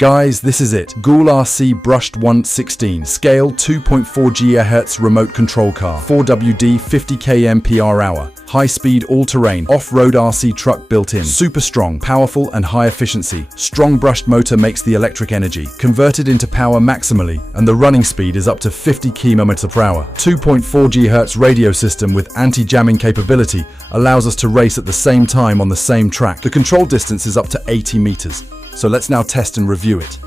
Guys, this is it. GoolRC brushed 116, scale 2.4 GHz remote control car, 4WD 50 km/h, high-speed all-terrain, off-road RC truck built in, super strong, powerful and high efficiency. Strong brushed motor makes the electric energy converted into power maximally, and the running speed is up to 50 km/h. 2.4 GHz radio system with anti-jamming capability allows us to race at the same time on the same track. The control distance is up to 80 meters. So let's now test and review it.